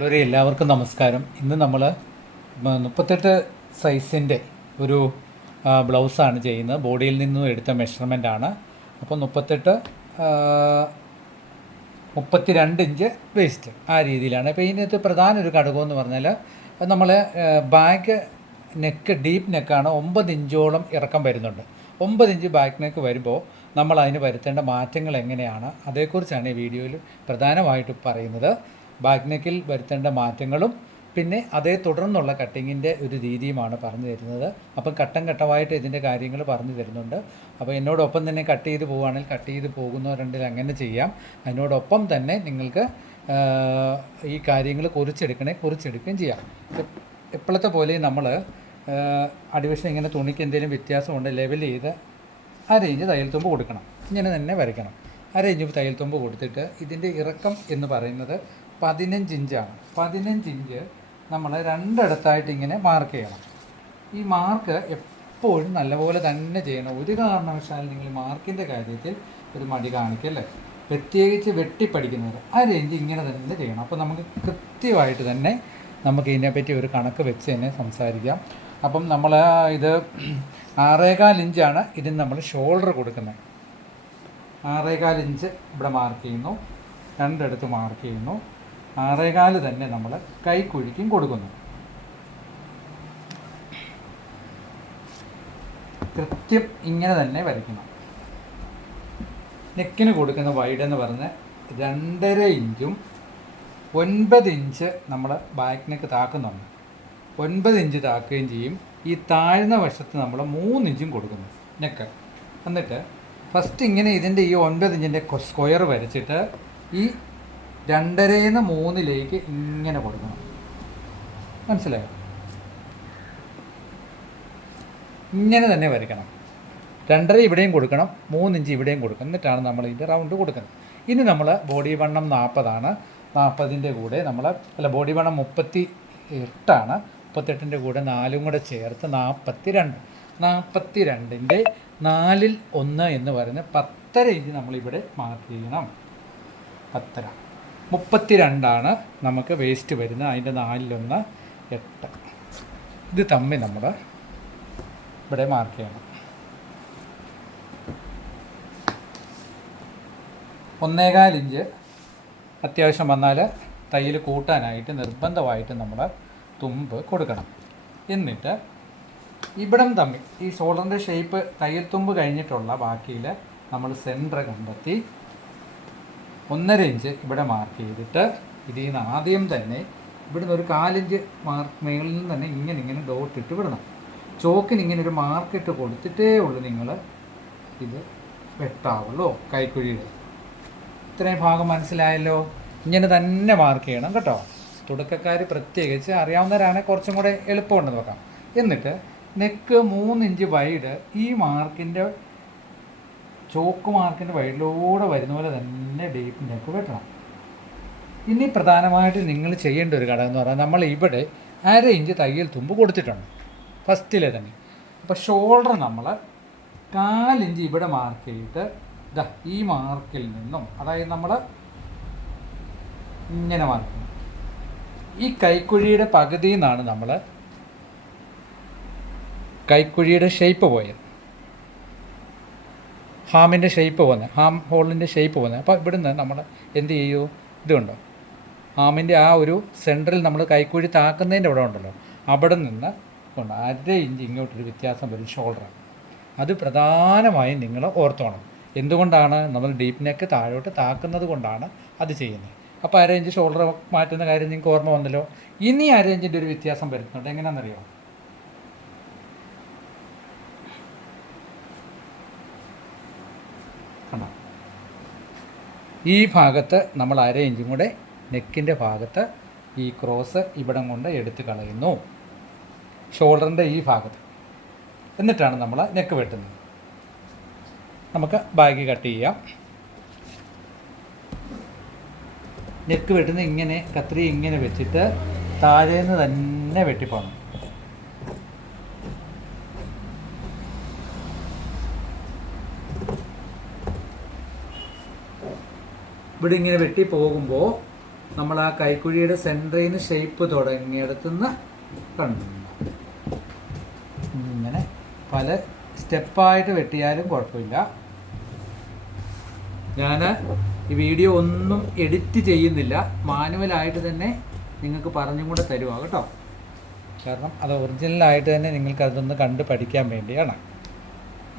ഉള്ളവരെ എല്ലാവർക്കും നമസ്കാരം. ഇന്ന് നമ്മൾ മുപ്പത്തെട്ട് സൈസിന്റെ ഒരു ബ്ലൗസാണ് ചെയ്യുന്നത്. ബോഡിയിൽ നിന്നും എടുത്ത മെഷർമെന്റ് ആണ്. അപ്പോൾ മുപ്പത്തെട്ട് മുപ്പത്തിരണ്ട് ഇഞ്ച് വേസ്റ്റ് ആ രീതിയിലാണ്. അപ്പോൾ ഇതിനകത്ത് പ്രധാന ഒരു ഘടകം എന്ന് പറഞ്ഞാൽ നമ്മൾ ബാക്ക് നെക്ക് ഡീപ്പ് നെക്കാണ് ഒമ്പത് ഇഞ്ചോളം ഇറക്കം വരുന്നുണ്ട്. ഒമ്പത് ഇഞ്ച് ബാക്ക് നെക്ക് വരുമ്പോൾ നമ്മൾ അതിന് വരുത്തേണ്ട മാറ്റങ്ങൾ എങ്ങനെയാണ് അതേക്കുറിച്ചാണ് ഈ വീഡിയോയിൽ പ്രധാനമായിട്ട് പറയുന്നത്. ബാക്ക് നെക്കിൽ വരുത്തേണ്ട മാറ്റങ്ങളും പിന്നെ അതേ തുടർന്നുള്ള കട്ടിങ്ങിന്റെ ഒരു രീതിയുമാണ് പറഞ്ഞു തരുന്നത്. അപ്പം ഘട്ടം ഘട്ടമായിട്ട് ഇതിന്റെ കാര്യങ്ങൾ പറഞ്ഞു തരുന്നുണ്ട്. അപ്പോൾ എന്നോടൊപ്പം തന്നെ കട്ട് ചെയ്ത് പോവുകയാണെങ്കിൽ കട്ട് ചെയ്ത് പോകുന്നവരുണ്ടെങ്കിൽ അങ്ങനെ ചെയ്യാം. അതിനോടൊപ്പം തന്നെ നിങ്ങൾക്ക് ഈ കാര്യങ്ങൾ കുറിച്ചെടുക്കണേ കുറിച്ചെടുക്കുകയും ചെയ്യാം. എപ്പ്- എപ്പോഴത്തെ പോലെ നമ്മൾ അടിവശം ഇങ്ങനെ തുണിക്ക് എന്തെങ്കിലും വ്യത്യാസമുണ്ട് ലെവൽ ചെയ്ത് അര ഇഞ്ച് തയ്യൽ തുമ്പ് കൊടുക്കണം. ഇങ്ങനെ തന്നെ വരയ്ക്കണം. അര ഇഞ്ച് തയ്യൽ തുമ്പ് കൊടുത്തിട്ട് ഇതിന്റെ ഇറക്കം എന്ന് പറയുന്നത് പതിനഞ്ച് ഇഞ്ചാണ്. പതിനഞ്ച് ഇഞ്ച് നമ്മൾ രണ്ടിടത്തായിട്ട് ഇങ്ങനെ മാർക്ക് ചെയ്യണം. ഈ മാർക്ക് എപ്പോഴും നല്ലപോലെ തന്നെ ചെയ്യണം. ഒരു കാരണവശാലും നിങ്ങൾ മാർക്കിന്റെ കാര്യത്തിൽ ഒരു മടി കാണിക്കല്ലേ? പ്രത്യേകിച്ച് വെട്ടിപ്പടിക്കുന്നവർ ആ റേഞ്ച് ഇങ്ങനെ തന്നെ ചെയ്യണം. അപ്പോൾ നമുക്ക് കൃത്യമായിട്ട് തന്നെ നമുക്ക് ഇതിനെപ്പറ്റി ഒരു കണക്ക് വെച്ച് തന്നെ സംസാരിക്കാം. അപ്പം നമ്മൾ ഇത് ആറേകാൽ ഇഞ്ചാണ് ഇതിന് നമ്മൾ ഷോൾഡർ കൊടുക്കുന്നത്. ആറേകാൽ ഇഞ്ച് ഇവിടെ മാർക്ക് ചെയ്യുന്നു. രണ്ടിടത്ത് മാർക്ക് ചെയ്യുന്നു. ആറേകാൽ തന്നെ നമ്മൾ കൈക്കുഴിക്കും കൊടുക്കുന്നു. കൃത്യം ഇങ്ങനെ തന്നെ വരയ്ക്കണം. നെക്കിന് കൊടുക്കുന്ന വൈഡ് എന്ന് പറഞ്ഞ് രണ്ടര ഇഞ്ചും ഒൻപത് ഇഞ്ച് നമ്മൾ ബാക്ക് നെക്ക് താക്കുന്നുണ്ട്. ഒൻപത് ഇഞ്ച് താക്കുകയും ചെയ്യും. ഈ താഴ്ന്ന വശത്ത് നമ്മൾ മൂന്നിഞ്ചും കൊടുക്കുന്നു നെക്ക് എന്നിട്ട് ഫസ്റ്റ് ഇങ്ങനെ ഇതിന്റെ ഈ ഒൻപത് ഇഞ്ചിന്റെ സ്ക്വയർ വരച്ചിട്ട് ഈ രണ്ടരേന്ന് മൂന്നിലേക്ക് ഇങ്ങനെ കൊടുക്കണം. മനസ്സിലായോ? ഇങ്ങനെ തന്നെ വരയ്ക്കണം. രണ്ടര ഇവിടെയും കൊടുക്കണം മൂന്നിഞ്ച് ഇവിടെയും കൊടുക്കണം. എന്നിട്ടാണ് നമ്മൾ ഇതിന്റെ റൗണ്ട് കൊടുക്കുന്നത്. ഇനി നമ്മൾ ബോഡി വണ്ണം നാൽപ്പതാണ് നാൽപ്പതിന്റെ കൂടെ നമ്മൾ അല്ല ബോഡി വണ്ണം മുപ്പത്തി എട്ടാണ് മുപ്പത്തെട്ടിന്റെ കൂടെ നാലും കൂടെ ചേർത്ത് നാൽപ്പത്തി രണ്ട് നാൽപ്പത്തി രണ്ടിന്റെ നാലിൽ ഒന്ന് എന്ന് പറയുന്നത് പത്തര ഇഞ്ച് നമ്മളിവിടെ മാർക്ക് ചെയ്യണം. പത്തര. മുപ്പത്തി രണ്ടാണ് നമുക്ക് വേസ്റ്റ് വരുന്നത് അതിന്റെ നാലിലൊന്ന് എട്ട്. ഇത് തമ്മിൽ നമ്മൾ ഇവിടെ മാർക്ക് ചെയ്യണം. ഒന്നേകാൽ ഇഞ്ച് അത്യാവശ്യം വന്നാൽ തയ്യിൽ കൂട്ടാനായിട്ട് നിർബന്ധമായിട്ട് നമ്മൾ തുമ്പ് കൊടുക്കണം. എന്നിട്ട് ഇവിടം തമ്മിൽ ഈ ഷോൾഡറിന്റെ ഷേപ്പ് തയ്യൽ തുമ്പ് കഴിഞ്ഞിട്ടുള്ള ബാക്കിയിൽ നമ്മൾ സെന്റർ കണ്ടെത്തി ഒന്നര ഇഞ്ച് ഇവിടെ മാർക്ക് ചെയ്തിട്ട് ഇതിൽ നിന്ന് ആദ്യം തന്നെ ഇവിടുന്ന് ഒരു കാലിഞ്ച് മാർക്ക് മേളിൽ നിന്ന് തന്നെ ഇങ്ങനെ ഇങ്ങനെ ഡോട്ട് ഇട്ട് വിടണം. ചോക്കിന് ഇങ്ങനെ ഒരു മാർക്ക് ഇട്ട് കൊടുത്തിട്ടേ ഉള്ളൂ നിങ്ങൾ ഇത് വെട്ടാവുള്ളൂ കൈക്കുഴിയിൽ ഇത്രയും ഭാഗം മനസ്സിലായല്ലോ? ഇങ്ങനെ തന്നെ മാർക്ക് ചെയ്യണം കേട്ടോ. തുടക്കക്കാർ പ്രത്യേകിച്ച് അറിയാവുന്നവരാണ് കുറച്ചും കൂടെ എളുപ്പമുണ്ടെന്ന് നോക്കാം. എന്നിട്ട് നെക്ക് മൂന്നിഞ്ച് വൈഡ് ഈ മാർക്കിന്റെ ചോക്ക് മാർക്കിന്റെ വഴിയിലൂടെ വരുന്ന പോലെ തന്നെ ഡീപ്പ് നെക്ക് വെട്ടണം ഇനി പ്രധാനമായിട്ട് നിങ്ങൾ ചെയ്യേണ്ട ഒരു ഘടകം എന്ന് പറഞ്ഞാൽ നമ്മൾ ഇവിടെ അര ഇഞ്ച് തയ്യൽ തുമ്പ് കൊടുത്തിട്ടുണ്ട്. ഫസ്റ്റിലെ തന്നെ. അപ്പോൾ ഷോൾഡർ നമ്മൾ കാലിഞ്ച് ഇവിടെ മാർക്ക് ചെയ്തിട്ട് ഇതാ ഈ മാർക്കിൽ നിന്നും അതായത് നമ്മൾ ഇങ്ങനെ മാർക്ക് ഈ കൈക്കുഴിയുടെ പകുതിയിൽ നിന്നാണ് നമ്മൾ കൈക്കുഴിയുടെ ഷേപ്പ് പോയത്. ഹാമിന്റെ ഷേപ്പ് വന്ന് ഹാം ഹോളിന്റെ ഷേപ്പ് വന്ന്. അപ്പോൾ ഇവിടുന്ന് നമ്മൾ എന്ത് ചെയ്യൂ? ഇതുണ്ടോ? ഹാമിന്റെ ആ ഒരു സെന്ററിൽ നമ്മൾ കൈക്കുഴി താക്കുന്നതിന്റെ അവിടെ ഉണ്ടല്ലോ. അവിടെ നിന്ന് കൊണ്ട് അര ഇഞ്ച് ഇങ്ങോട്ടൊരു വ്യത്യാസം വരും ഷോൾഡർ അത് പ്രധാനമായും നിങ്ങൾ ഓർത്തോണം. എന്തുകൊണ്ടാണ് നമ്മൾ ഡീപ്പ് നെക്ക് താഴോട്ട് താക്കുന്നത് കൊണ്ടാണ് അത് ചെയ്യുന്നത്? അപ്പോൾ അര ഇഞ്ച് ഷോൾഡർ മാറ്റുന്ന കാര്യം നിങ്ങൾക്ക് ഓർമ്മ വന്നല്ലോ? ഇനി അര ഇഞ്ചിന്റെ ഒരു വ്യത്യാസം വരുന്നുണ്ട്. എങ്ങനെയാണെന്നറിയോ? കണ്ടോ ഈ ഭാഗത്ത് നമ്മൾ അര ഇഞ്ചും കൂടെ നെക്കിന്റെ ഭാഗത്ത് ഈ ക്രോസ് ഇവിടം കൊണ്ട് എടുത്ത് കളയുന്നു. ഷോൾഡറിന്റെ ഈ ഭാഗത്ത്. എന്നിട്ടാണ് നമ്മൾ നെക്ക് വെട്ടുന്നത്. നമുക്ക് ബാഗ് കട്ട് ചെയ്യാം. നെക്ക് വെട്ടുന്ന ഇങ്ങനെ കത്രി ഇങ്ങനെ വെച്ചിട്ട് താഴേന്ന് തന്നെ വെട്ടിപ്പോണം. ഇവിടെ ഇങ്ങനെ വെട്ടി പോകുമ്പോൾ നമ്മൾ ആ കൈക്കുഴിയുടെ സെന്ററിൽ നിന്ന് ഷേപ്പ് തുടങ്ങിയെടുത്തുനിന്ന് കണ്ടു. ഇങ്ങനെ പല സ്റ്റെപ്പായിട്ട് വെട്ടിയാലും കുഴപ്പമില്ല. ഞാൻ ഈ വീഡിയോ ഒന്നും എഡിറ്റ് ചെയ്യുന്നില്ല. മാനുവലായിട്ട് തന്നെ നിങ്ങൾക്ക് പറഞ്ഞും കൂടെ തരുവാ കേട്ടോ. കാരണം അത് ഒറിജിനലായിട്ട് തന്നെ നിങ്ങൾക്ക് അതൊന്ന് കണ്ട് പഠിക്കാൻ വേണ്ടിയാണ്.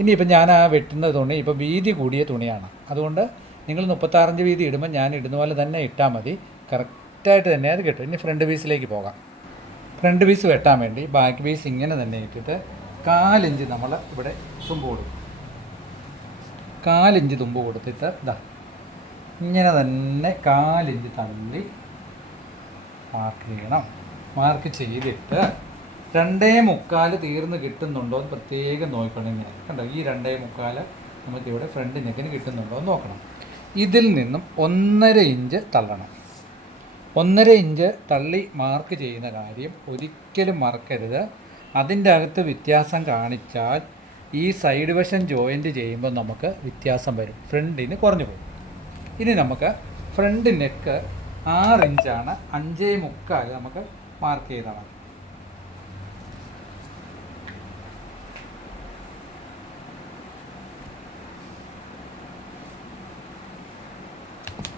ഇനിയിപ്പോൾ ഞാൻ ആ വെട്ടുന്ന തുണി ഇപ്പോൾ വീതി കൂടിയ തുണിയാണ്. അതുകൊണ്ട് നിങ്ങൾ മുപ്പത്താറഞ്ച് വീതി ഇടുമ്പോൾ ഞാൻ ഇടുന്ന പോലെ തന്നെ ഇട്ടാൽ മതി. കറക്റ്റായിട്ട് തന്നെ അത് കിട്ടും. ഇനി ഫ്രണ്ട് പീസിലേക്ക് പോകാം. ഫ്രണ്ട് പീസ് വെട്ടാൻ വേണ്ടി ബാക്ക് പീസ് ഇങ്ങനെ തന്നെ ഇട്ടിട്ട് കാലിഞ്ച് നമ്മൾ ഇവിടെ തുമ്പ് കൊടുക്കും. കാലിഞ്ച് തുമ്പ് കൊടുത്തിട്ട് ഇതാ ഇങ്ങനെ തന്നെ കാലിഞ്ച് തള്ളി മാർക്ക് ചെയ്യണം. മാർക്ക് ചെയ്തിട്ട് രണ്ടേ മുക്കാൽ തീർന്ന് കിട്ടുന്നുണ്ടോ എന്ന് പ്രത്യേകം നോക്കണം ഇങ്ങനെ. കണ്ടോ? ഈ രണ്ടേ മുക്കാൽ നമുക്കിവിടെ ഫ്രണ്ട് നെക്കിന് കിട്ടുന്നുണ്ടോ എന്ന് നോക്കണം. ഇതിൽ നിന്നും ഒന്നര ഇഞ്ച് തള്ളണം. ഒന്നര ഇഞ്ച് തള്ളി മാർക്ക് ചെയ്യുന്ന കാര്യം ഒരിക്കലും മറക്കരുത്. അതിന്റെ അകത്ത് വ്യത്യാസം കാണിച്ചാൽ ഈ സൈഡ് വശം ജോയിന്റ് ചെയ്യുമ്പോൾ നമുക്ക് വ്യത്യാസം വരും. ഫ്രണ്ടിന് കുറഞ്ഞു പോകും. ഇനി നമുക്ക് ഫ്രണ്ട് നെക്ക് ആറ് ഇഞ്ചാണ് അഞ്ചേ മുക്കാൽ നമുക്ക് മാർക്ക് ചെയ്താൽ മതി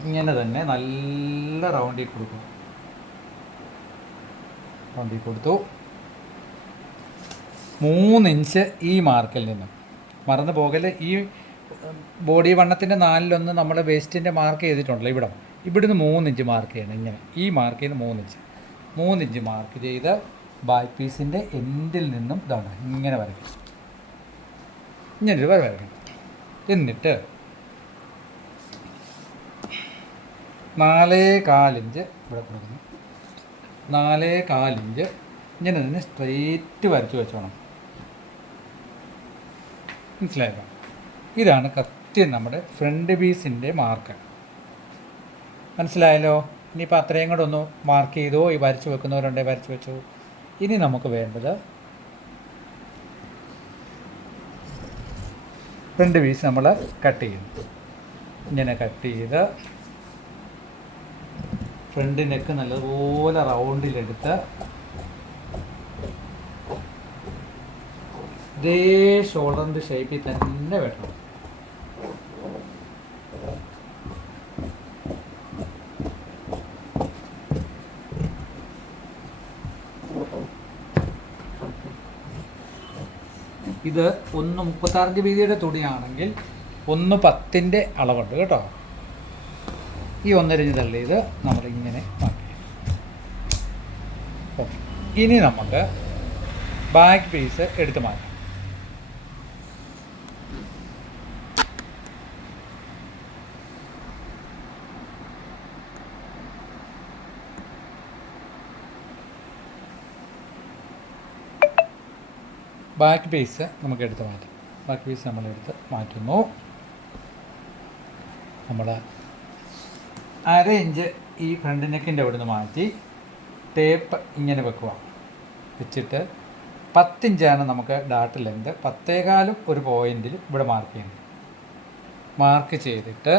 ഇങ്ങനെ തന്നെ നല്ല റൗണ്ടിൽ കൊടുക്കും. റൗണ്ടിൽ കൊടുത്തു. മൂന്നിഞ്ച് ഈ മാർക്കിൽ നിന്ന്. മറന്നു പോകൽ ഈ ബോഡി വണ്ണത്തിന്റെ നാലിലൊന്ന് നമ്മൾ വേസ്റ്റിന്റെ മാർക്ക് ചെയ്തിട്ടുണ്ടല്ലോ ഇവിടെ. ഇവിടുന്ന് മൂന്നിഞ്ച് മാർക്ക് ചെയ്യണം ഇങ്ങനെ. ഈ മാർക്ക് ചെയ്യുന്ന മൂന്നിഞ്ച് മൂന്നിഞ്ച് മാർക്ക് ചെയ്ത് ബാക്ക് പീസിന്റെ എൻഡിൽ നിന്നും ഇതാണ്. ഇങ്ങനെ വരയ്ക്കും. ഒരു വര എന്നിട്ട് നാലേ കാലിഞ്ച് ഇവിടെ കൊടുക്കുന്നു. നാലേ കാലിഞ്ച് ഇങ്ങനെ തന്നെ സ്ട്രെയിറ്റ് വരച്ച് വെച്ചോണം. മനസ്സിലായോ? ഇതാണ് കൃത്യം നമ്മുടെ ഫ്രണ്ട് പീസിന്റെ മാർക്ക് മനസ്സിലായല്ലോ? ഇനിയിപ്പോൾ അത്രയും കൂടെ ഒന്ന് മാർക്ക് ചെയ്തോ? ഈ വരച്ച് വെക്കുന്നവരുണ്ടെ വരച്ച് വെച്ചു. ഇനി നമുക്ക് വേണ്ടത് ഫ്രണ്ട് പീസ് നമ്മൾ കട്ട് ചെയ്യുന്നു. ഇങ്ങനെ കട്ട് ചെയ്ത് ഫ്രണ്ട് നെക്ക് നല്ലതുപോലെ റൗണ്ടിലെടുത്ത് ഇതേ ഷോൾഡറിന്റെ ഷേപ്പിൽ തന്നെ വെട്ടണം. ഇത് ഒന്ന് മുപ്പത്താറഞ്ച് വീതിയുടെ തുണിയാണെങ്കിൽ ഒന്ന് പത്തിന്റെ അളവുണ്ട് കേട്ടോ. ഈ ഒന്നരഞ്ഞ് തള്ളിയത് നമ്മളിങ്ങനെ മാറ്റി. ഇനി നമുക്ക് ബാക്ക് പീസ് എടുത്ത് മാറ്റാം. ബാക്ക് പീസ് നമുക്ക് എടുത്ത് മാറ്റാം. ബാക്ക് പീസ് നമ്മളെടുത്ത് മാറ്റുന്നു. നമ്മൾ അര ഇഞ്ച് ഈ ഫ്രണ്ട് നെക്കിന്റെ അവിടെ നിന്ന് മാറ്റി ടേപ്പ് ഇങ്ങനെ വെക്കുക വെച്ചിട്ട് പത്തിഞ്ചാണ് നമുക്ക് ഡാട്ട് ലെങ്ത് പത്തേകാലും ഒരു പോയിന്റിൽ ഇവിടെ മാർക്ക് ചെയ്യണം മാർക്ക് ചെയ്തിട്ട്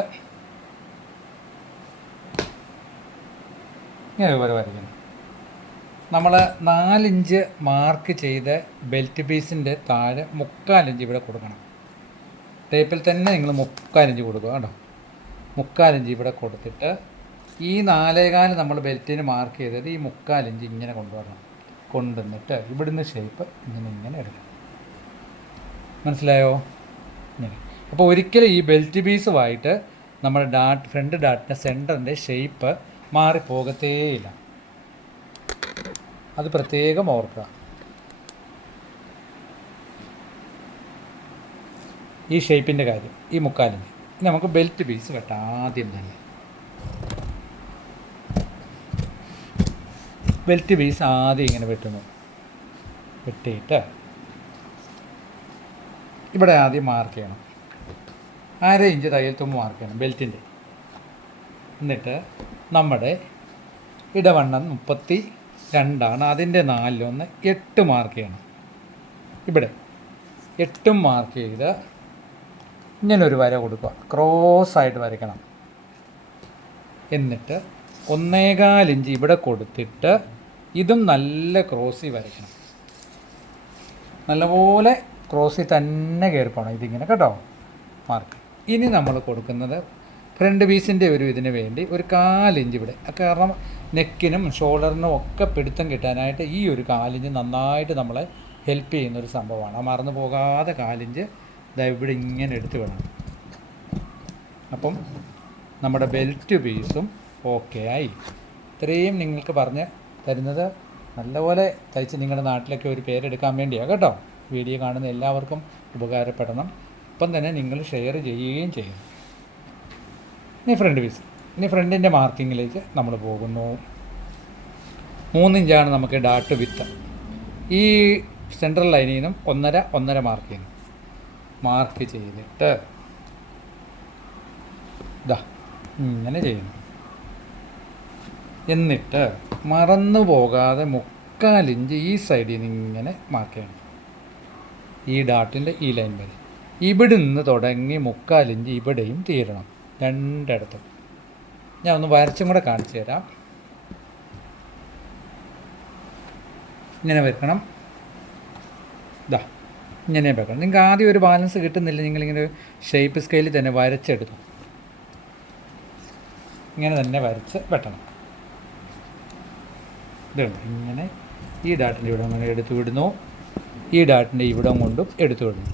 ഇങ്ങനെ ഇവരെ വരയ്ക്കണം നമ്മൾ നാലിഞ്ച് മാർക്ക് ചെയ്ത് ബെൽറ്റ് പീസിന്റെ താഴെ മുക്കാലിഞ്ച് ഇവിടെ കൊടുക്കണം. ടേപ്പിൽ തന്നെ നിങ്ങൾ മുക്കാലിഞ്ച് കൊടുക്കുക കേട്ടോ. മുക്കാലിഞ്ച് ഇവിടെ കൊടുത്തിട്ട് ഈ നാലേകാൽ നമ്മൾ ബെൽറ്റിന് മാർക്ക് ചെയ്തത് ഈ മുക്കാലിഞ്ച് ഇങ്ങനെ കൊണ്ടുവരണം. കൊണ്ടുവന്നിട്ട് ഇവിടുന്ന് ഷേപ്പ് ഇങ്ങനെ ഇങ്ങനെ എടുക്കണം. മനസ്സിലായോ? ഇങ്ങനെ. അപ്പോൾ ഒരിക്കലും ഈ ബെൽറ്റ് പീസുമായിട്ട് നമ്മുടെ ഡാട്ട് ഫ്രണ്ട് ഡാട്ടിന്റെ സെന്ററിന്റെ ഷേപ്പ് മാറിപ്പോകത്തേയില്ല. അത് പ്രത്യേകം ഓർക്കുക. ഈ ഷേപ്പിന്റെ കാര്യം ഈ മുക്കാലിന്റെ നമുക്ക് ബെൽറ്റ് പീസ് വെട്ടാം ആദ്യം തന്നെ. ബെൽറ്റ് പീസ് ആദ്യം ഇങ്ങനെ വെട്ടുന്നു. വെട്ടിയിട്ട് ഇവിടെ ആദ്യം മാർക്ക് ചെയ്യണം. അര ഇഞ്ച് തയ്യൽ തുമ്പ് മാർക്ക് ചെയ്യണം ബെൽറ്റിന്റെ എന്നിട്ട് നമ്മുടെ ഇടവണ്ണം മുപ്പത്തി രണ്ടാണ് അതിന്റെ നാലിലൊന്ന് എട്ട് മാർക്ക് ചെയ്യണം. ഇവിടെ എട്ടും മാർക്ക് ചെയ്ത് ഇങ്ങനൊരു വര കൊടുക്കുക. ക്രോസ് ആയിട്ട് വരയ്ക്കണം. എന്നിട്ട് ഒന്നേകാൽ ഇഞ്ച് ഇവിടെ കൊടുത്തിട്ട് ഇതും നല്ല ക്രോസി വരയ്ക്കണം. നല്ലപോലെ ക്രോസി തന്നെ കയറി പോകണം ഇതിങ്ങനെ കേട്ടോ. മാർക്ക് ഇനി നമ്മൾ കൊടുക്കുന്നത് ഫ്രണ്ട് പീസിന്റെ ഒരു ഇതിന് വേണ്ടി ഒരു കാലിഞ്ച് ഇവിടെ. കാരണം നെക്കിനും ഷോൾഡറിനും ഒക്കെ പിടുത്തം കിട്ടാനായിട്ട് ഈ ഒരു കാലിഞ്ച് നന്നായിട്ട് നമ്മളെ ഹെൽപ്പ് ചെയ്യുന്ന ഒരു സംഭവമാണ്. മറന്നു പോകാതെ കാലിഞ്ച് ഇതാ ഇവിടെ ഇങ്ങനെ എടുത്ത് വേണം. അപ്പം നമ്മുടെ ബെൽറ്റ് പീസും ഓക്കെ ആയി. ഇത്രയും നിങ്ങൾക്ക് പറഞ്ഞ് തരുന്നത് നല്ലപോലെ തയ്ച്ച് നിങ്ങളുടെ നാട്ടിലൊക്കെ ഒരു പേരെടുക്കാൻ വേണ്ടിയാണ് കേട്ടോ. വീഡിയോ കാണുന്ന എല്ലാവർക്കും ഉപകാരപ്പെടണം. ഇപ്പം തന്നെ നിങ്ങൾ ഷെയർ ചെയ്യുകയും ചെയ്യണം ഇനി ഫ്രണ്ട് പീസ് ഇനി ഫ്രണ്ടിന്റെ മാർക്കിങ്ങിലേക്ക് നമ്മൾ പോകുന്നു. മൂന്നിഞ്ചാണ് നമുക്ക് ഡാട്ട് വിത്ത് ഈ സെൻട്രൽ ലൈനിൽ നിന്നും ഒന്നര ഒന്നര മാർക്ക് ചെയ്യുന്നു. മാർക്ക് ചെയ്തിട്ട് ഇതാ ഇങ്ങനെ ചെയ്യണം. എന്നിട്ട് മറന്നു പോകാതെ മുക്കാലിഞ്ച് ഈ സൈഡിൽ നിന്ന് ഇങ്ങനെ മാർക്ക് ചെയ്യണം. ഈ ഡാട്ടിന്റെ ഈ ലൈൻ വരെ. ഇവിടുന്ന് തുടങ്ങി മുക്കാലിഞ്ച് ഇവിടെയും തീരണം. രണ്ടിടത്തും. ഞാൻ ഒന്ന് വരച്ചും കൂടെ കാണിച്ചു തരാം. ഇങ്ങനെ വെക്കണം ഇതാ ഇങ്ങനെ വെക്കണം നിങ്ങൾക്ക് ആദ്യം ഒരു ബാലൻസ് കിട്ടുന്നില്ല നിങ്ങളിങ്ങനെ ഷേപ്പ് സ്കെയിലിൽ തന്നെ വരച്ചെടുക്കും ഇങ്ങനെ തന്നെ വരച്ച് വെട്ടണം. ഇതുണ്ട് ഇങ്ങനെ ഈ ഡാട്ടിന്റെ ഇവിടെ അങ്ങനെ എടുത്തു വിടുന്നു. ഈ ഡാട്ടിന്റെ ഇവിടം കൊണ്ടും എടുത്തു വിടുന്നു.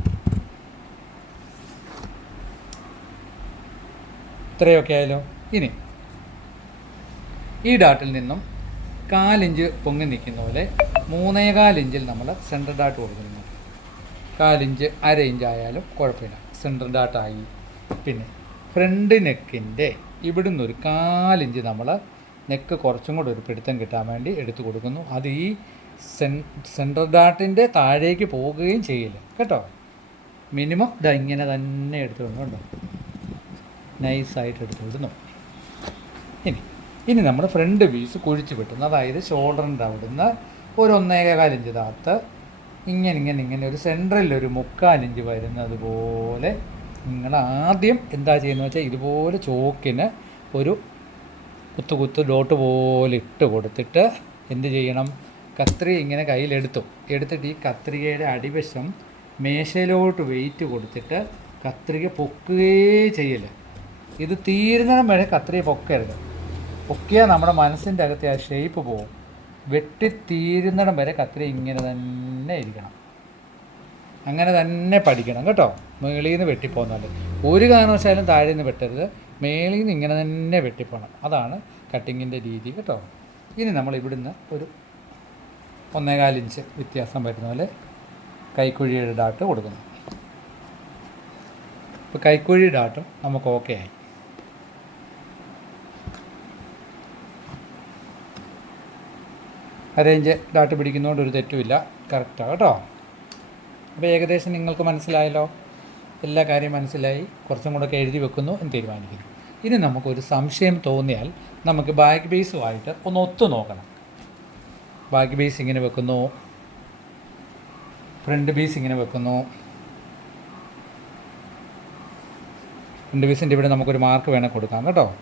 ഇത്രയൊക്കെ ആയാലോ ഇനി ഈ ഡാട്ടിൽ നിന്നും കാലിഞ്ച് പൊങ്ങി നിൽക്കുന്ന പോലെ മൂന്നേകാൽ ഇഞ്ചിൽ നമ്മൾ സെന്റർ ഡാട്ട് കൊടുക്കുന്നു കാലിഞ്ച് അര ഇഞ്ച് ആയാലും കുഴപ്പമില്ല. സെന്റർ ഡാട്ടായി പിന്നെ ഫ്രണ്ട് നെക്കിന്റെ ഇവിടുന്ന് ഒരു കാലിഞ്ച് നമ്മൾ നെക്ക് കുറച്ചും കൂടെ ഒരു പിടുത്തം കിട്ടാൻ വേണ്ടി എടുത്തു കൊടുക്കുന്നു. അത് ഈ സെൻ സെന്റർ ഡാട്ടിന്റെ താഴേക്ക് പോവുകയും ചെയ്യില്ല. കേട്ടോ? മിനിമം ഇതാ ഇങ്ങനെ തന്നെ എടുത്തു വിടുന്നുണ്ടോ നൈസായിട്ട് എടുത്തു വിടുന്നു ഇനി ഇനി നമ്മൾ ഫ്രണ്ട് പീസ് കുഴിച്ച് വിട്ടുന്നു. അതായത് ഷോൾഡറിന്റെ അവിടുന്ന് ഒരു ഒന്നേകാൽ ഇഞ്ച് താത്ത് ഇങ്ങനെ ഇങ്ങനെ ഇങ്ങനെ ഒരു സെൻട്രലിൽ ഒരു മുക്കാലിഞ്ച് വരുന്നത് പോലെ നിങ്ങൾ ആദ്യം എന്താ ചെയ്യുന്നത് വെച്ചാൽ ഇതുപോലെ ചോക്കിന് ഒരു കുത്തു കുത്ത് ഡോട്ട് പോലെ ഇട്ട് കൊടുത്തിട്ട് എന്ത് ചെയ്യണം? കത്രി ഇങ്ങനെ കയ്യിലെടുത്തു. എടുത്തിട്ട് ഈ കത്രികയുടെ അടിവശം മേശയിലോട്ട് വെയിറ്റ് കൊടുത്തിട്ട് കത്രിക പൊക്കുകയേ ചെയ്യില്ല ഇത് തീരുന്ന വരെ കത്രിക പൊക്കരുത്. പൊക്കിയാൽ നമ്മുടെ മനസ്സിന്റെ അകത്തെ ആ ഷേപ്പ് പോകും. വെട്ടി തീരുന്നിടം വരെ കത്രി ഇങ്ങനെ തന്നെ ഇരിക്കണം. അങ്ങനെ തന്നെ പഠിക്കണം കേട്ടോ. മേളിൽ നിന്ന് വെട്ടിപ്പോകുന്നുണ്ട് ഒരു കാരണവശാലും താഴെ നിന്ന് വെട്ടരുത്. മേളിൽ നിന്ന് ഇങ്ങനെ തന്നെ വെട്ടിപ്പോകണം അതാണ് കട്ടിങ്ങിന്റെ രീതി കേട്ടോ. ഇനി നമ്മൾ ഇവിടുന്ന് ഒരു ഒന്നേകാൽ ഇഞ്ച് വ്യത്യാസം വരുന്ന പോലെ കൈക്കുഴിയുടെ ഡാട്ട് കൊടുക്കുന്നു. ഇപ്പോൾ കൈക്കുഴി ഡാട്ടും നമുക്ക് ഓക്കെ ആയി. അരേഞ്ച് ഡാട്ട് പിടിക്കുന്നതുകൊണ്ട് ഒരു തെറ്റുമില്ല. കറക്റ്റാണ് കേട്ടോ. അപ്പോൾ ഏകദേശം നിങ്ങൾക്ക് മനസ്സിലായല്ലോ. എല്ലാ കാര്യം മനസ്സിലായി. കുറച്ചും കൂടെ ഒക്കെ എഴുതി വെക്കുന്നു എന്ന് തീരുമാനിക്കുന്നു. ഇനി നമുക്കൊരു സംശയം തോന്നിയാൽ നമുക്ക് ബാക്ക് ബേസുമായിട്ട് ഒന്ന് ഒത്തു നോക്കണം. ബാക്ക് ബേസ് ഇങ്ങനെ വെക്കുന്നു. ഫ്രണ്ട് ബേസ് ഇങ്ങനെ വെക്കുന്നു. ഫ്രണ്ട് ബേസിന്റെ ഇവിടെ നമുക്കൊരു മാർക്ക് വേണേൽ കൊടുക്കാം കേട്ടോ.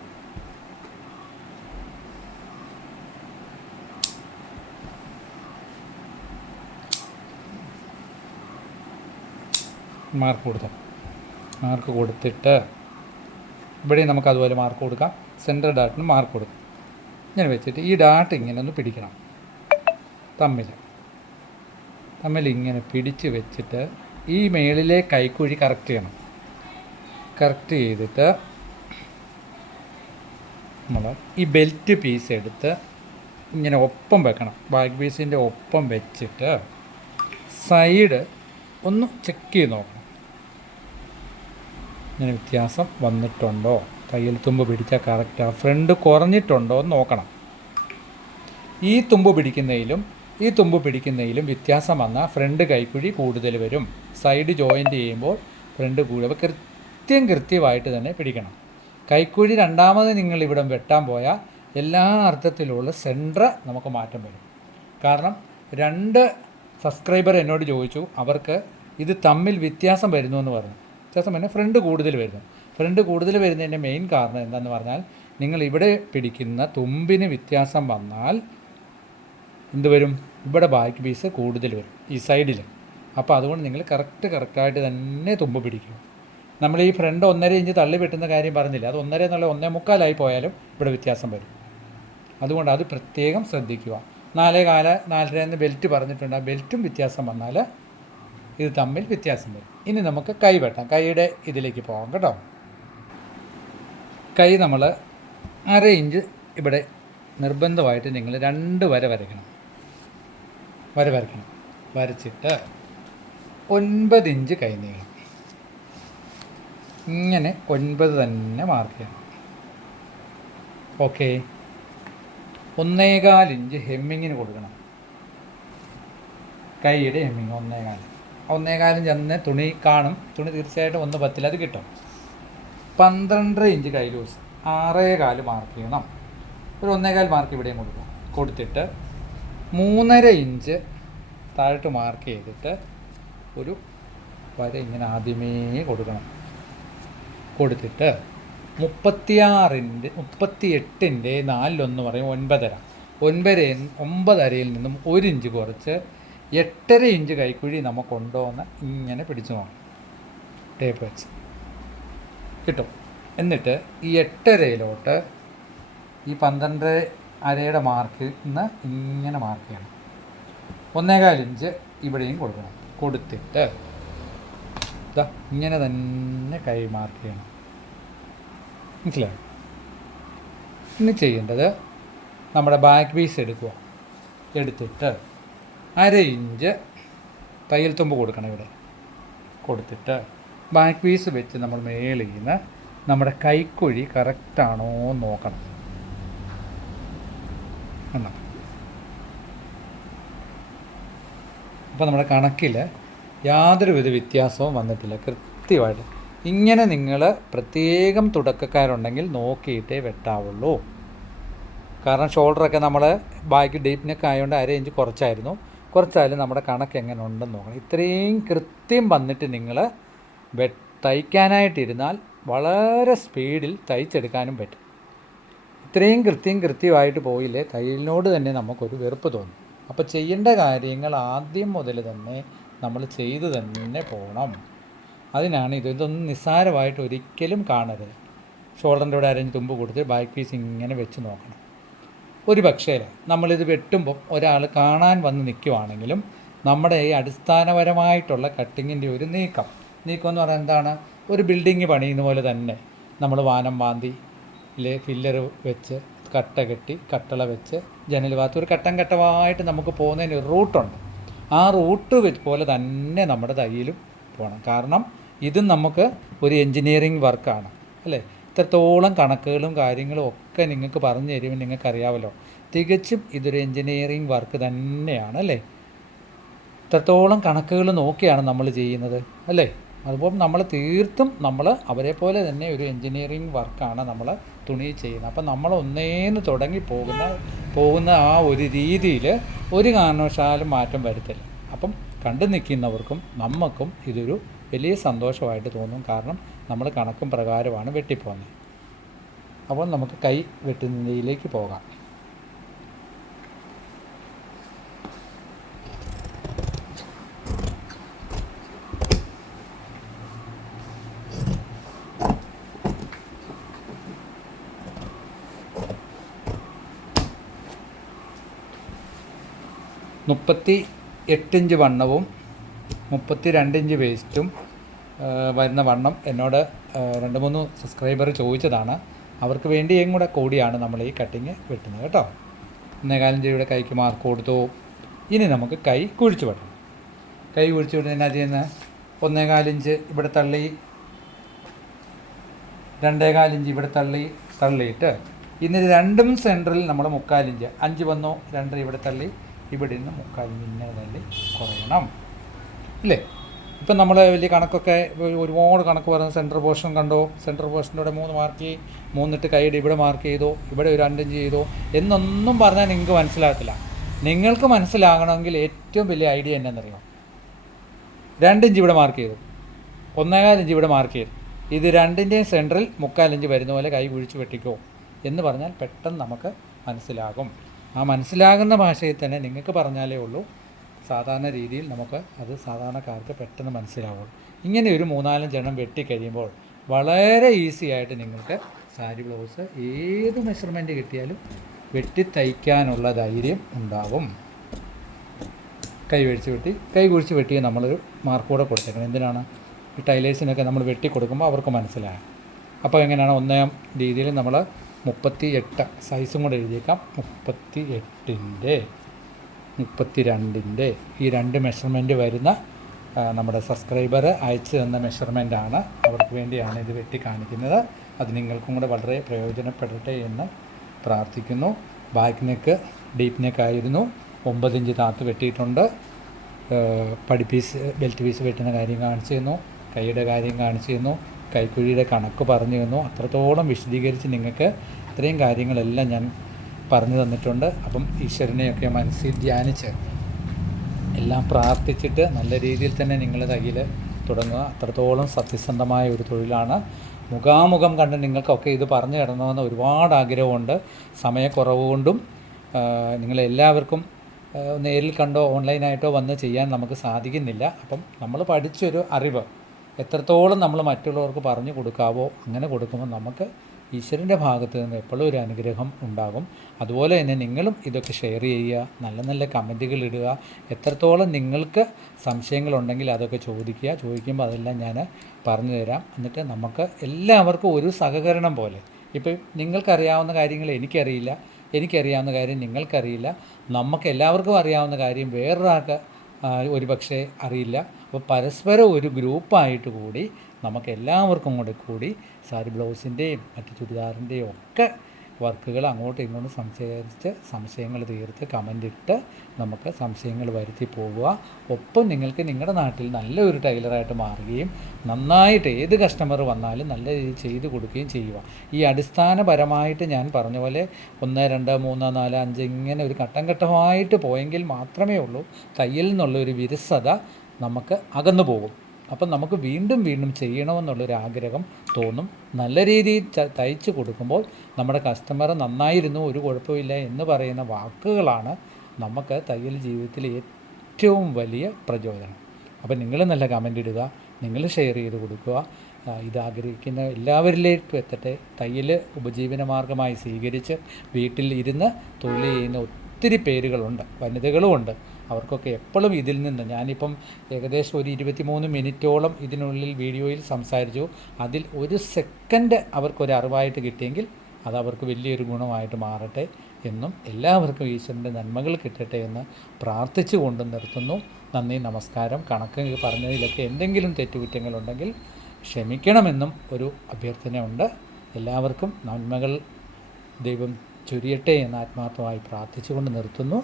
മാർക്ക് കൊടുത്തു. മാർക്ക് കൊടുത്തിട്ട് ഇവിടെ നമുക്ക് അതുപോലെ മാർക്ക് കൊടുക്കാം. സെന്റർ ഡാട്ടിന് മാർക്ക് കൊടുക്കും. ഇങ്ങനെ വെച്ചിട്ട് ഈ ഡാട്ട് ഇങ്ങനെ ഒന്ന് പിടിക്കണം. തമ്മിൽ തമ്മിൽ ഇങ്ങനെ പിടിച്ച് വെച്ചിട്ട് ഈ മേളിലെ കൈക്കുഴി കറക്റ്റ് ചെയ്യണം. കറക്റ്റ് ചെയ്തിട്ട് നമ്മൾ ഈ ബെൽറ്റ് പീസ് എടുത്ത് ഇങ്ങനെ ഒപ്പം വെക്കണം. ബാക്ക് പീസിന്റെ ഒപ്പം വെച്ചിട്ട് സൈഡ് ഒന്ന് ചെക്ക് ചെയ്ത് നോക്കണം. ഇങ്ങനെ വ്യത്യാസം വന്നിട്ടുണ്ടോ? തയ്യൽ തുമ്പ് പിടിച്ചാൽ കറക്റ്റാ ഫ്രണ്ട് കുറഞ്ഞിട്ടുണ്ടോ എന്ന് നോക്കണം. ഈ തുമ്പ് പിടിക്കുന്നതിലും ഈ തുമ്പ് പിടിക്കുന്നതിലും വ്യത്യാസം വന്നാൽ ഫ്രണ്ട് കൈക്കുഴി കൂടുതൽ വരും. സൈഡ് ജോയിന്റ് ചെയ്യുമ്പോൾ ഫ്രണ്ട് കൂടുതൽ അപ്പോൾ കൃത്യം കൃത്യമായിട്ട് തന്നെ പിടിക്കണം. കൈക്കുഴി രണ്ടാമത് നിങ്ങൾ ഇവിടെ വെട്ടാൻ പോയാൽ എല്ലാ അർത്ഥത്തിലുള്ള സെന്റർ നമുക്ക് മാറ്റം വരും. കാരണം രണ്ട് സബ്സ്ക്രൈബർ എന്നോട് ചോദിച്ചു അവർക്ക് ഇത് തമ്മിൽ വ്യത്യാസം വരുന്നു എന്ന് പറഞ്ഞു. വ്യത്യാസം പറഞ്ഞാൽ ഫ്രണ്ട് കൂടുതൽ വരുന്നു. ഫ്രണ്ട് കൂടുതൽ വരുന്നതിന്റെ മെയിൻ കാരണം എന്താണെന്ന് പറഞ്ഞാൽ നിങ്ങൾ ഇവിടെ പിടിക്കുന്ന തുമ്പിന് വ്യത്യാസം വന്നാൽ എന്തുവരും ഇവിടെ ബാക്ക് പീസ് കൂടുതൽ വരും ഈ സൈഡിൽ അപ്പോൾ അതുകൊണ്ട് നിങ്ങൾ കറക്റ്റ് കറക്റ്റായിട്ട് തന്നെ തുമ്പ് പിടിക്കും. നമ്മൾ ഈ ഫ്രണ്ട് ഒന്നര ഇഞ്ച് തള്ളി വെട്ടുന്ന കാര്യം പറഞ്ഞില്ല? അത് ഒന്നര എന്നുള്ള ഒന്നേ മുക്കാലായി പോയാലും ഇവിടെ വ്യത്യാസം വരും. അതുകൊണ്ട് അത് പ്രത്യേകം ശ്രദ്ധിക്കുക. നാലേ കാല നാലര എന്ന് ബെൽറ്റ് പറഞ്ഞിട്ടുണ്ട്. ആ ബെൽറ്റും വ്യത്യാസം വന്നാൽ ഇത് തമ്മിൽ വ്യത്യാസം വരും. ഇനി നമുക്ക് കൈ വെട്ടാം. കൈയുടെ ഇതിലേക്ക് പോകാം കേട്ടോ. കൈ നമ്മൾ അര ഇഞ്ച് ഇവിടെ നിർബന്ധമായിട്ട് നിങ്ങൾ രണ്ട് വര വരയ്ക്കണം. വര വരയ്ക്കണം. വരച്ചിട്ട് ഒൻപത് ഇഞ്ച് കൈ നീളം. ഇങ്ങനെ ഒൻപത് തന്നെ മാർക്ക് ചെയ്യണം. ഓക്കെ ഒന്നേകാൽ ഇഞ്ച് ഹെമ്മിങ്ങിന് കൊടുക്കണം. കൈയുടെ ഹെമ്മിങ് ഒന്നേകാൽ. ഒന്നേകാലും ചെന്ന് തുണി കാണും. തുണി തീർച്ചയായിട്ടും ഒന്ന് പത്തിൽ അത് കിട്ടും. പന്ത്രണ്ടര ഇഞ്ച് കൈ ലൂസ് ആറേ കാൽ മാർക്ക് ചെയ്യണം. ഒരു ഒന്നേകാൽ മാർക്ക് ഇവിടെയും കൊടുക്കും. കൊടുത്തിട്ട് മൂന്നര ഇഞ്ച് താഴോട്ട് മാർക്ക് ചെയ്തിട്ട് ഒരു വര ഇങ്ങനെ ആദ്യമേ കൊടുക്കണം. കൊടുത്തിട്ട് മുപ്പത്തിയാറിന്റെ മുപ്പത്തി എട്ടിന്റെ നാലിലൊന്ന് പറയും ഒൻപതര. ഒൻപര ഒമ്പതരയിൽ നിന്നും ഒരു ഇഞ്ച് കുറച്ച് എട്ടര ഇഞ്ച് കൈക്കുഴി നമുക്കുണ്ടോ എന്ന് ഇങ്ങനെ പിടിച്ചു നോക്കണം. ടേപ്പ് വെച്ച്. കിട്ടും. എന്നിട്ട് ഈ എട്ടരയിലോട്ട് ഈ പന്ത്രണ്ട് അരയുടെ മാർക്ക് നിന്ന് ഇങ്ങനെ മാർക്ക് ചെയ്യണം. ഒന്നേകാൽ ഇഞ്ച് ഇവിടെയും കൊടുക്കണം. കൊടുത്തിട്ട് ഇതാ ഇങ്ങനെ തന്നെ കൈ മാർക്ക് ചെയ്യണം. മനസ്സിലായോ? ഇനി ചെയ്യേണ്ടത് നമ്മുടെ ബാക്ക് പീസ് എടുക്കുക. എടുത്തിട്ട് അര ഇഞ്ച് തയ്യൽ തുമ്പ് കൊടുക്കണം ഇവിടെ. കൊടുത്തിട്ട് ബാക്ക് പീസ് വെച്ച് നമ്മൾ മേളിൽ നിന്ന് നമ്മുടെ കൈക്കുഴി കറക്റ്റാണോ നോക്കണം. എന്നാ അപ്പോൾ നമ്മുടെ കണക്കിൽ യാതൊരുവിധ വ്യത്യാസവും വന്നിട്ടില്ല. കൃത്യമായിട്ട്. ഇങ്ങനെ നിങ്ങൾ പ്രത്യേകം തുടക്കക്കാരുണ്ടെങ്കിൽ നോക്കിയിട്ടേ വെട്ടാവുള്ളൂ. കാരണം ഷോൾഡറൊക്കെ നമ്മൾ ബാക്കി ഡീപ്പിനൊക്കെ നെക്ക് ആയതുകൊണ്ട് അര ഇഞ്ച് കുറച്ചായിരുന്നു. കുറച്ചായാലും നമ്മുടെ കണക്ക് എങ്ങനെ ഉണ്ടെന്ന് നോക്കണം. ഇത്രയും കൃത്യം വന്നിട്ട് നിങ്ങൾ തയ്ക്കാനായിട്ടിരുന്നാൽ വളരെ സ്പീഡിൽ തയ്ച്ചെടുക്കാനും പറ്റും. ഇത്രയും കൃത്യം കൃത്യമായിട്ട് പോയില്ലേ തയ്യലിനോട് തന്നെ നമുക്കൊരു വെറുപ്പ് തോന്നും. അപ്പോൾ ചെയ്യേണ്ട കാര്യങ്ങൾ ആദ്യം മുതൽ തന്നെ നമ്മൾ ചെയ്തു തന്നെ പോകണം അതിനാണ് ഇത് ഇതൊന്നും നിസ്സാരമായിട്ട് ഒരിക്കലും കാണരുത്. ഷോൾഡറിന്റെ ഇവിടെ അരഞ്ഞ് തുമ്പ് കൊടുത്ത് ബാക്ക് പീസ് ഇങ്ങനെ വെച്ച് നോക്കണം. ഒരു പക്ഷേ നമ്മളിത് വെട്ടുമ്പം ഒരാൾ കാണാൻ വന്ന് നിൽക്കുവാണെങ്കിലും നമ്മുടെ ഈ അടിസ്ഥാനപരമായിട്ടുള്ള കട്ടിങ്ങിന്റെ ഒരു നീക്കം. നീക്കം എന്ന് പറയുന്നത് എന്താണ്? ഒരു ബിൽഡിങ് പണിയുന്ന പോലെ തന്നെ നമ്മൾ വാനം വാന്തി ഇല്ലേ ഫില്ലർ വെച്ച് കട്ട കെട്ടി കട്ടള വെച്ച് ജനൽ ഭാഗത്ത് ഒരു ഘട്ടം ഘട്ടമായിട്ട് നമുക്ക് പോകുന്നതിന് ഒരു റൂട്ടുണ്ട്. ആ റൂട്ട് പോലെ തന്നെ നമ്മുടെ തയ്യിലും പോകണം. കാരണം ഇതും നമുക്ക് ഒരു എൻജിനീയറിങ് വർക്കാണ്. അല്ലേ? ഇത്രത്തോളം കണക്കുകളും കാര്യങ്ങളും ഒക്കെ നിങ്ങൾക്ക് പറഞ്ഞു തരുമ്പോൾ നിങ്ങൾക്കറിയാമല്ലോ തികച്ചും ഇതൊരു എൻജിനീയറിങ് വർക്ക് തന്നെയാണ് അല്ലേ? ഇത്രത്തോളം കണക്കുകൾ നോക്കിയാണ് നമ്മൾ ചെയ്യുന്നത് അല്ലേ? അതുപോലെ നമ്മൾ തീർത്തും നമ്മൾ അവരെ പോലെ തന്നെ ഒരു എൻജിനീയറിങ് വർക്കാണ് നമ്മൾ തുണി ചെയ്യുന്നത്. അപ്പം നമ്മൾ ഒന്നേന്ന് തുടങ്ങി പോകുന്ന പോകുന്ന ആ ഒരു രീതിയിൽ ഒരു കാരണവശാലും മാറ്റം വരുത്തില്ല. അപ്പം കണ്ടു നിൽക്കുന്നവർക്കും നമുക്കും ഇതൊരു വലിയ സന്തോഷമായിട്ട് തോന്നും. കാരണം നമ്മൾ കണക്കും പ്രകാരമാണ് വെട്ടിപ്പോകുന്നത് അപ്പോൾ നമുക്ക് കൈ വെട്ടുന്നതിലേക്ക് പോകാം. മുപ്പത്തി എട്ടിഞ്ച് വണ്ണവും മുപ്പത്തി രണ്ടിഞ്ച് വേസ്റ്റും വരുന്ന വണ്ണം എന്നോട് രണ്ട് മൂന്ന് സബ്സ്ക്രൈബർ ചോദിച്ചതാണ്. അവർക്ക് വേണ്ടിയും കൂടെ കൂടിയാണ് നമ്മൾ ഈ കട്ടിങ് വെട്ടുന്നത് കേട്ടോ. ഒന്നേകാലം രൂപയുടെ കൈക്ക് മാർക്ക് കൊടുത്തു. ഇനി നമുക്ക് കൈ കുഴിച്ചു വെട്ടണം. കൈ കുഴിച്ചു വിടുന്ന എന്നാ ചെയ്യുന്നത് ഒന്നേകാലിഞ്ച് ഇവിടെ തള്ളി രണ്ടേകാലിഞ്ച് ഇവിടെ തള്ളി തള്ളിയിട്ട് ഇന്ന് രണ്ടും സെന്ററിൽ നമ്മൾ മുക്കാലിഞ്ച് അഞ്ച് വന്നോ രണ്ടര ഇവിടെ തള്ളി ഇവിടെ നിന്ന് മുക്കാലിഞ്ച് ഇങ്ങനെ തള്ളി കുറയണം. ഇല്ലേ? ഇപ്പം നമ്മൾ വലിയ കണക്കൊക്കെ ഒരുപാട് കണക്ക് പറയുന്ന സെൻട്രൽ പോർഷൻ കണ്ടോ. സെൻട്രൽ പോർഷന്റെ ഇവിടെ മൂന്ന് മാർക്ക് ചെയ്യും മൂന്നിട്ട് കൈയുടെ ഇവിടെ മാർക്ക് ചെയ്തോ ഇവിടെ ഒരു രണ്ടഞ്ച് ചെയ്തോ എന്നൊന്നും പറഞ്ഞാൽ നിങ്ങൾക്ക് മനസ്സിലാകത്തില്ല. നിങ്ങൾക്ക് മനസ്സിലാകണമെങ്കിൽ ഏറ്റവും വലിയ ഐഡിയ എന്നാണെന്നറിയോ രണ്ടിഞ്ച് ഇവിടെ മാർക്ക് ചെയ്തു. ഒന്നേകാലിഞ്ച് ഇവിടെ മാർക്ക് ചെയ്തു. ഇത് രണ്ടിന്റെയും സെന്ററിൽ മുക്കാലിഞ്ച് വരുന്ന പോലെ കൈ കുഴിച്ച് വെട്ടിക്കോ എന്ന് പറഞ്ഞാൽ പെട്ടെന്ന് നമുക്ക് മനസ്സിലാകും. ആ മനസ്സിലാകുന്ന ഭാഷയിൽ തന്നെ നിങ്ങൾക്ക് പറഞ്ഞാലേ ഉള്ളൂ സാധാരണ രീതിയിൽ നമുക്ക് അത് സാധാരണക്കാർക്ക് പെട്ടെന്ന് മനസ്സിലാവുള്ളൂ ഇങ്ങനെ ഒരു മൂന്നാലഞ്ചെണ്ണം വെട്ടിക്കഴിയുമ്പോൾ വളരെ ഈസി ആയിട്ട് നിങ്ങൾക്ക് സാരി ബ്ലൗസ് ഏത് മെഷർമെന്റ് കിട്ടിയാലും വെട്ടി തയ്ക്കാനുള്ള ധൈര്യം ഉണ്ടാവും. കൈ വെടിച്ച് വെട്ടി കൈ കുഴിച്ച് വെട്ടി നമ്മളൊരു മാർക്ക് കൂടെ കൊടുത്തേക്കണം. എന്തിനാണ്? ഈ ടൈലേഴ്സിനൊക്കെ നമ്മൾ വെട്ടി കൊടുക്കുമ്പോൾ അവർക്ക് മനസ്സിലായ അപ്പോൾ എങ്ങനെയാണ്? ഒന്നാം രീതിയിൽ നമ്മൾ മുപ്പത്തി എട്ട് സൈസും കൂടെ എഴുതിയേക്കാം. മുപ്പത്തി എട്ടിന്റെ മുപ്പത്തി രണ്ടിന്റെ ഈ രണ്ട് മെഷർമെന്റ് വരുന്ന നമ്മുടെ സബ്സ്ക്രൈബർ അയച്ചു തന്ന മെഷർമെന്റാണ് അവർക്ക് വേണ്ടിയാണ് ഇത് വെട്ടി കാണിക്കുന്നത്. അത് നിങ്ങൾക്കും കൂടെ വളരെ പ്രയോജനപ്പെടട്ടെ എന്ന് പ്രാർത്ഥിക്കുന്നു. ബാക്ക് നെക്ക് ഡീപ്പ് നെക്ക് ആയിരുന്നു. ഒമ്പതിഞ്ച് താത്ത് വെട്ടിയിട്ടുണ്ട്. പടി പീസ് ബെൽറ്റ് പീസ് വെട്ടുന്ന കാര്യം കാണിച്ചു തന്നു. കൈയുടെ കാര്യം കാണിച്ചു തന്നു. കൈക്കുഴിയുടെ കണക്ക് പറഞ്ഞു തന്നു. അത്രത്തോളം വിശദീകരിച്ച് നിങ്ങൾക്ക് ഇത്രയും കാര്യങ്ങളെല്ലാം ഞാൻ പറഞ്ഞു തന്നിട്ടുണ്ട്. അപ്പം ഈശ്വരനെയൊക്കെ മനസ്സിൽ ധ്യാനിച്ച് എല്ലാം പ്രാർത്ഥിച്ചിട്ട് നല്ല രീതിയിൽ തന്നെ നിങ്ങൾ തയ്യൽ തുടങ്ങുക. അത്രത്തോളം സത്യസന്ധമായ ഒരു തൊഴിലാണ്. മുഖാമുഖം കണ്ട് നിങ്ങൾക്കൊക്കെ ഇത് പറഞ്ഞു കിടന്നുവെന്ന് ഒരുപാട് ആഗ്രഹമുണ്ട്. സമയക്കുറവ് കൊണ്ടും നിങ്ങളെല്ലാവർക്കും നേരിൽ കണ്ടോ ഓൺലൈനായിട്ടോ വന്ന് ചെയ്യാൻ നമുക്ക് സാധിക്കുന്നില്ല. അപ്പം നമ്മൾ പഠിച്ചൊരു അറിവ് എത്രത്തോളം നമ്മൾ മറ്റുള്ളവർക്ക് പറഞ്ഞു കൊടുക്കാവോ അങ്ങനെ കൊടുക്കുമ്പോൾ നമുക്ക് ഈശ്വരന്റെ ഭാഗത്ത് നിന്ന് എപ്പോഴും ഒരു അനുഗ്രഹം ഉണ്ടാകും. അതുപോലെ തന്നെ നിങ്ങളും ഇതൊക്കെ ഷെയർ ചെയ്യുക നല്ല നല്ല കമന്റുകൾ ഇടുക എത്രത്തോളം നിങ്ങൾക്ക് സംശയങ്ങളുണ്ടെങ്കിൽ അതൊക്കെ ചോദിക്കുക. ചോദിക്കുമ്പോൾ അതെല്ലാം ഞാൻ പറഞ്ഞു തരാം എന്നിട്ട് നമുക്ക് എല്ലാവർക്കും ഒരു സഹകരണം പോലെ. ഇപ്പം നിങ്ങൾക്കറിയാവുന്ന കാര്യങ്ങൾ എനിക്കറിയില്ല. എനിക്കറിയാവുന്ന കാര്യം നിങ്ങൾക്കറിയില്ല. നമുക്ക് എല്ലാവർക്കും അറിയാവുന്ന കാര്യം വേറൊരാൾക്ക് ഒരു പക്ഷേ അറിയില്ല. അപ്പോൾ പരസ്പരം ഒരു ഗ്രൂപ്പായിട്ട് കൂടി നമുക്ക് എല്ലാവർക്കും കൂടെ കൂടി സാരി ബ്ലൗസിന്റെയും മറ്റ് ചുരിദാറിന്റെയും ഒക്കെ വർക്കുകൾ അങ്ങോട്ടും ഇങ്ങോട്ടും സംശയിച്ച് സംശയങ്ങൾ തീർത്ത് കമന്റ് ഇട്ട് നമുക്ക് സംശയങ്ങൾ വരുത്തി പോവുക. ഒപ്പം നിങ്ങൾക്ക് നിങ്ങളുടെ നാട്ടിൽ നല്ലൊരു ടൈലറായിട്ട് മാറുകയും നന്നായിട്ട് ഏത് കസ്റ്റമർ വന്നാലും നല്ല രീതിയിൽ ചെയ്ത് കൊടുക്കുകയും ചെയ്യുക. ഈ അടിസ്ഥാനപരമായിട്ട് ഞാൻ പറഞ്ഞ പോലെ ഒന്ന് രണ്ട് മൂന്ന് നാല് അഞ്ച് ഇങ്ങനെ ഒരു ഘട്ടം ഘട്ടമായിട്ട് പോയെങ്കിൽ മാത്രമേ ഉള്ളൂ. തയ്യൽ നിന്നുള്ള ഒരു വിരസത നമുക്ക് അകന്നു പോകും. അപ്പം നമുക്ക് വീണ്ടും വീണ്ടും ചെയ്യണമെന്നുള്ളൊരു ആഗ്രഹം തോന്നും. നല്ല രീതിയിൽ തയ്ച്ച് കൊടുക്കുമ്പോൾ നമ്മുടെ കസ്റ്റമർ നന്നായിരുന്നു ഒരു കുഴപ്പമില്ല എന്ന് പറയുന്ന വാക്കുകളാണ് നമുക്ക് തയ്യൽ ജീവിതത്തിൽ ഏറ്റവും വലിയ പ്രചോദനം. അപ്പം നിങ്ങൾ നല്ല കമന്റ് ഇടുക നിങ്ങൾ ഷെയർ ചെയ്ത് കൊടുക്കുക. ഇത് ആഗ്രഹിക്കുന്ന എല്ലാവരിലേക്കും എത്തട്ടെ. തയ്യൽ ഉപജീവന മാർഗമായി സ്വീകരിച്ച് വീട്ടിൽ ഇരുന്ന് തൊഴിൽ ചെയ്യുന്ന ഒത്തിരി പേരുകളുണ്ട് വനിതകളുമുണ്ട്. അവർക്കൊക്കെ എപ്പോഴും ഇതിൽ നിന്ന് ഞാനിപ്പം ഏകദേശം ഒരു ഇരുപത്തിമൂന്ന് മിനിറ്റോളം ഇതിനുള്ളിൽ വീഡിയോയിൽ സംസാരിച്ചു. അതിൽ ഒരു സെക്കൻഡ് അവർക്കൊരു അറിവായിട്ട് കിട്ടിയെങ്കിൽ അത് അവർക്ക് വലിയൊരു ഗുണമായിട്ട് മാറട്ടെ എന്നും എല്ലാവർക്കും ഈശ്വരന്റെ നന്മകൾ കിട്ടട്ടെ എന്ന് പ്രാർത്ഥിച്ചു കൊണ്ട് നിർത്തുന്നു. നന്ദി നമസ്കാരം. കണക്ക് പറഞ്ഞതിലൊക്കെ എന്തെങ്കിലും തെറ്റുകുറ്റങ്ങളുണ്ടെങ്കിൽ ക്ഷമിക്കണമെന്നും ഒരു അഭ്യർത്ഥനയുണ്ട്. എല്ലാവർക്കും നന്മകൾ ദൈവം ചൊരിയട്ടെ എന്ന് ആത്മാർത്ഥമായി പ്രാർത്ഥിച്ചുകൊണ്ട് നിർത്തുന്നു.